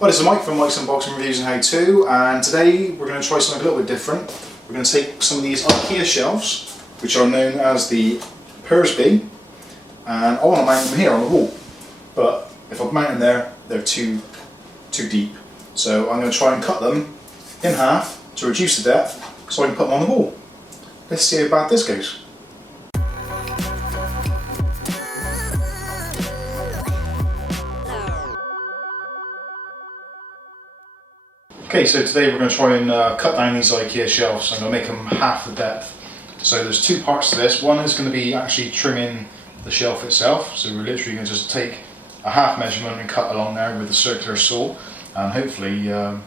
Well, this is Mike from Mike's Unboxing Reviews and How To, and today we're going to try something a little bit different. We're going to take some of these Ikea shelves, which are known as the Persby, and I want to mount them here on the wall. But if I mount them there, they're too deep. So I'm going to try and cut them in half to reduce the depth so I can put them on the wall. Let's see how bad this goes. Okay, so today we're going to try and cut down these Ikea shelves. I'm going to make them half the depth. So there's two parts to this. One is going to be actually trimming the shelf itself. So we're literally going to just take a half measurement and cut along there with a circular saw. And hopefully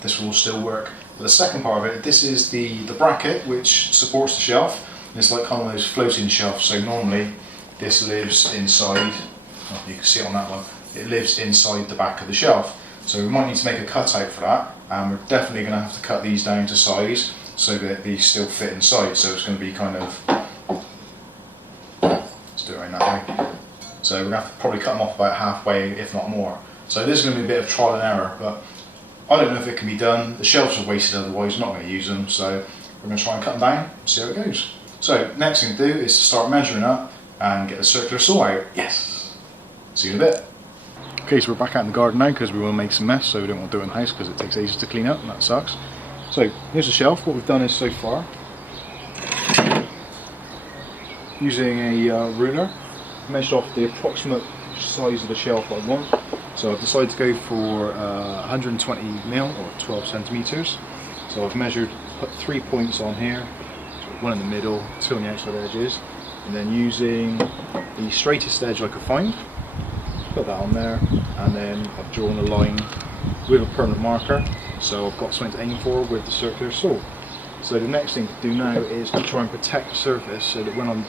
this will still work. But the second part of it, this is the bracket which supports the shelf. And it's like kind of those floating shelves. So normally this lives inside, well, you can see it on that one, it lives inside the back of the shelf. So we might need to make a cutout for that, and we're definitely going to have to cut these down to size so that these still fit inside. So it's going to be kind of, let's do it right now. So we're going to have to probably cut them off about halfway, if not more. So this is going to be a bit of trial and error, but I don't know if it can be done. The shelves are wasted otherwise, we're not going to use them, so we're going to try and cut them down and see how it goes. So next thing to do is to start measuring up and get the circular saw out. Yes! See you in a bit. Okay, so we're back out in the garden now because we want to make some mess, so we don't want to do it in the house because it takes ages to clean up and that sucks. So here's the shelf. What we've done is so far, using a ruler, measured off the approximate size of the shelf I want. So I've decided to go for 120mm or 12 centimeters. So I've measured, put 3 points on here, one in the middle, 2 on the outside edges, and then using the straightest edge I could find, put that on there, and then I've drawn a line with a permanent marker, so I've got something to aim for with the circular saw. So the next thing to do now is to try and protect the surface so that when I'm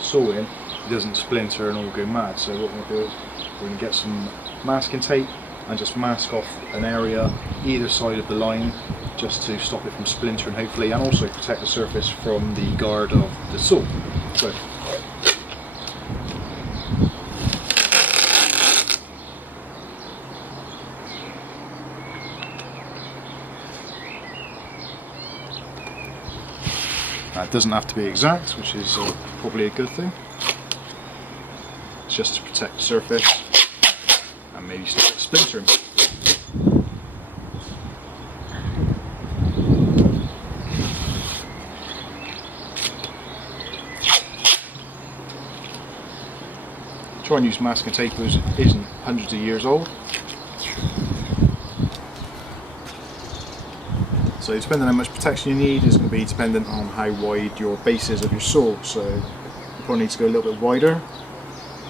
sawing it doesn't splinter and all go mad. So what we're going to do is we're going to get some masking tape and just mask off an area either side of the line just to stop it from splintering hopefully, and also protect the surface from the guard of the saw. So it doesn't have to be exact, which is probably a good thing. It's just to protect the surface and maybe stop it splintering. Try and use masking tape which isn't hundreds of years old. So depending on how much protection you need is going to be dependent on how wide your base is of your saw. So you probably need to go a little bit wider.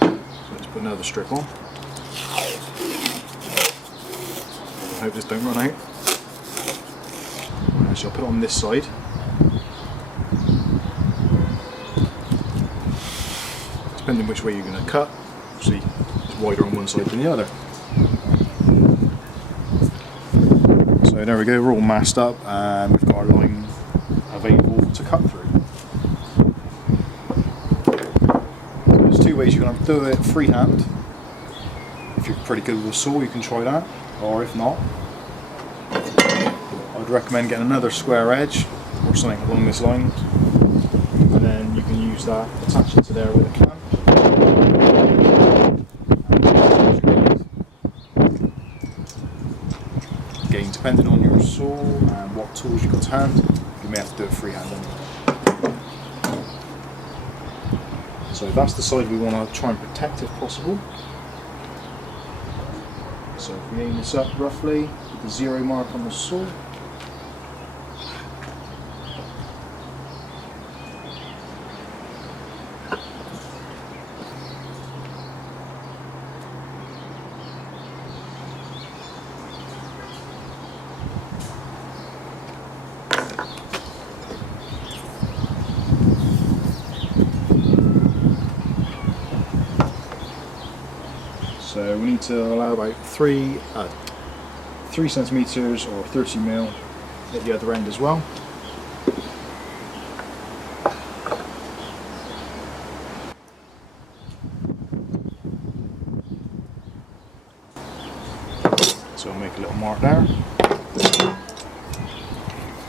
So let's put another strip on. I hope this don't run out. Actually, I'll put it on this side. Depending which way you're going to cut, obviously it's wider on one side than the other. So there we go, we're all masked up and we've got our line available to cut through. So there's two ways you can do it: freehand. If you're pretty good with a saw, you can try that, or if not, I'd recommend getting another square edge or something along this line, and then you can use that, attach it to there with a clamp. Again, depending on your saw and what tools you've got to hand, you may have to do it freehand. So that's the side we want to try and protect if possible. So if we aim this up roughly with the 0 mark on the saw, so we need to allow about 3 centimeters or 30mm at the other end as well. So I'll make a little mark part there.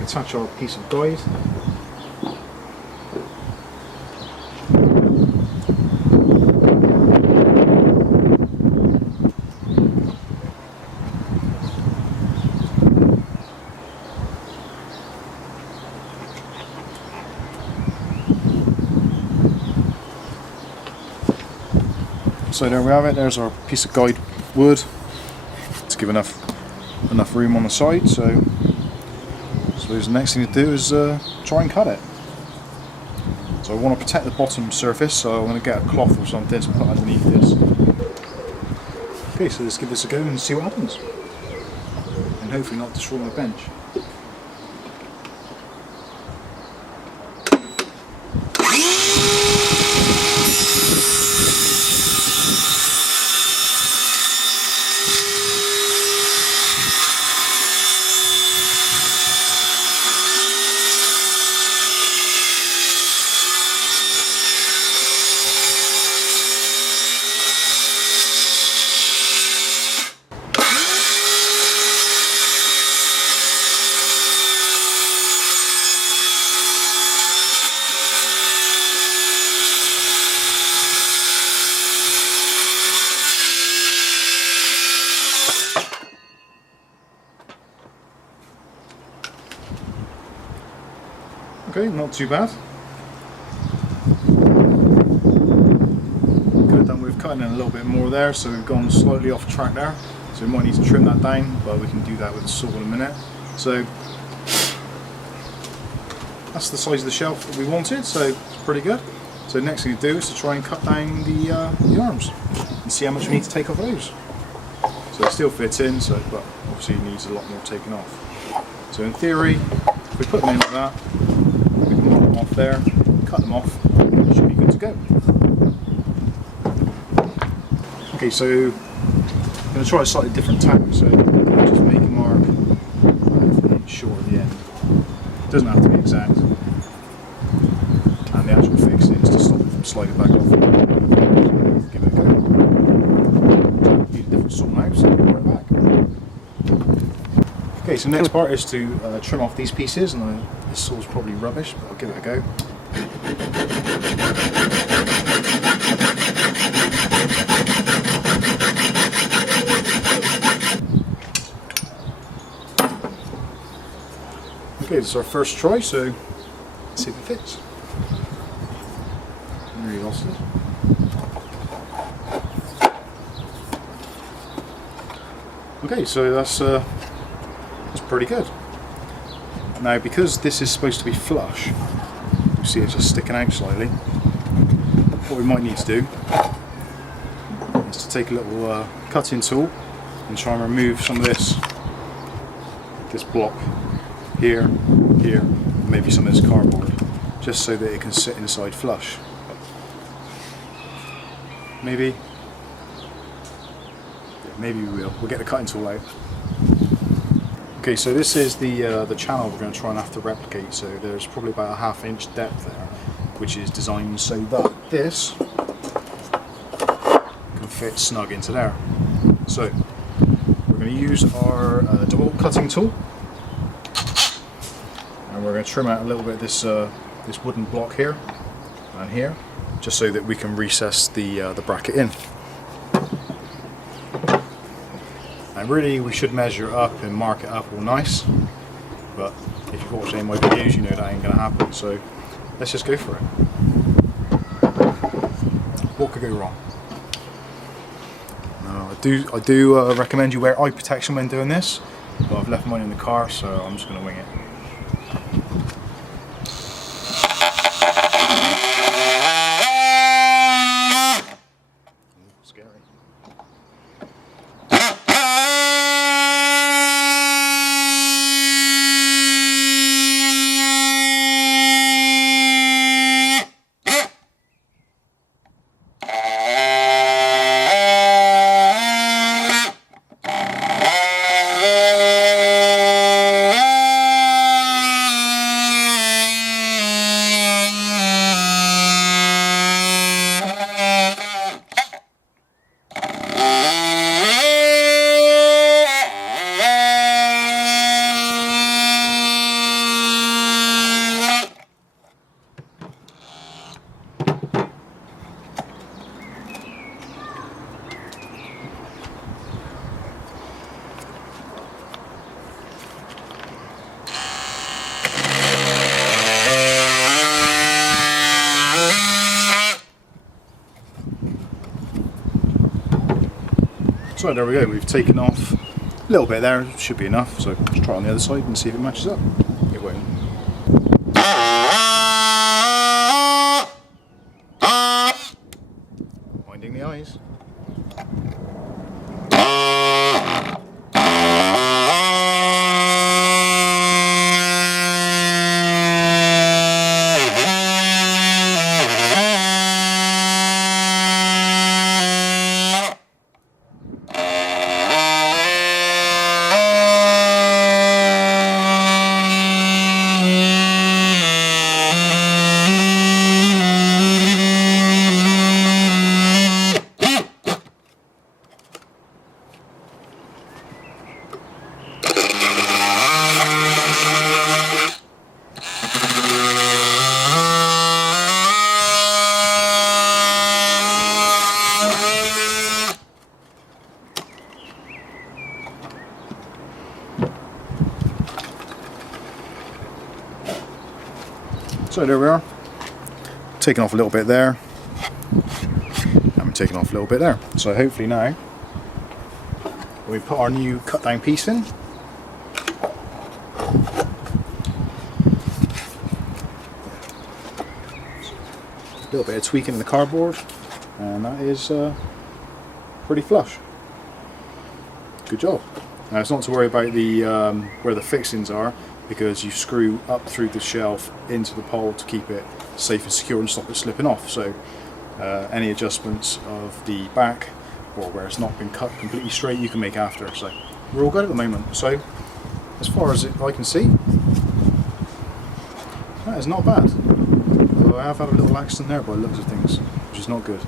Attach our piece of guide. So there we have it, there's our piece of guide wood to give enough room on the side. So I suppose the next thing to do is try and cut it. So I want to protect the bottom surface, so I'm going to get a cloth or something to put underneath this. Okay, so let's give this a go and see what happens. And hopefully not destroy my bench. Okay, not too bad. Could have done with cutting in a little bit more there, so we've gone slightly off track there. So we might need to trim that down, but we can do that with the saw in a minute. So that's the size of the shelf that we wanted, so it's pretty good. So the next thing to do is to try and cut down the arms and see how much we need to take off those. So it still fits in, so but obviously it needs a lot more taken off. So in theory, if we put them in like that, we can put them off there, cut them off, it should be good to go. Okay, so I'm going to try a slightly different tack, so I'll just make a mark an inch short at the end. It doesn't have to be exact. And the actual fixing is to stop it from sliding back off. Give it a go. Need a different saw now, so we'll right back. Okay, so next part is to trim off these pieces, and this saw's probably rubbish, but I'll give it a go. Okay, this is our first try, so let's see if it fits. Really lost it. Okay, so that's pretty good. Now, because this is supposed to be flush, you see it's just sticking out slightly. What we might need to do is to take a little cutting tool and try and remove some of this block here, maybe some of this cardboard, just so that it can sit inside flush. Maybe we will. We'll get the cutting tool out. Okay, so this is the channel we're going to try and have to replicate. So there's probably about a ½ inch depth there, which is designed so that this can fit snug into there. So we're going to use our Dewalt cutting tool, and we're going to trim out a little bit of this wooden block here and here, just so that we can recess the bracket in. And really, we should measure up and mark it up all nice, but if you've watched any of my videos, you know that ain't going to happen, so let's just go for it. What could go wrong? I do recommend you wear eye protection when doing this, but I've left mine in the car, so I'm just going to wing it. So there we go, we've taken off a little bit there, should be enough, so let's try on the other side and see if it matches up. It won't. Minding the eyes. So there we are, taking off a little bit there, and we're taking off a little bit there. So hopefully now, when we put our new cut down piece in, a little bit of tweaking in the cardboard, and that is pretty flush. Good job. Now it's not to worry about the where the fixings are, because you screw up through the shelf into the pole to keep it safe and secure and stop it slipping off. So any adjustments of the back or where it's not been cut completely straight you can make after. So we're all good at the moment. So as far as I can see, that is not bad. Although I have had a little accident there by the looks of things, which is not good.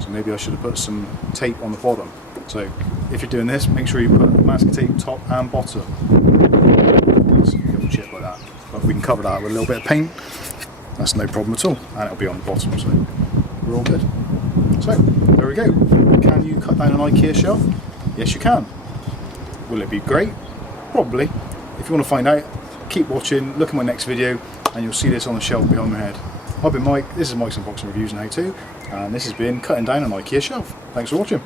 So maybe I should have put some tape on the bottom. So if you're doing this, make sure you put masking tape top and bottom. Little chip like that, but we can cover that with a little bit of paint. That's no problem at all, and it'll be on the bottom, so we're all good. So there we go. Can you cut down an IKEA shelf? Yes, you can. Will it be great? Probably. If you want to find out, keep watching, look at my next video, and you'll see this on the shelf behind my head. I've been Mike. This is Mike's Unboxing Reviews and How To, and this has been cutting down an IKEA shelf. Thanks for watching.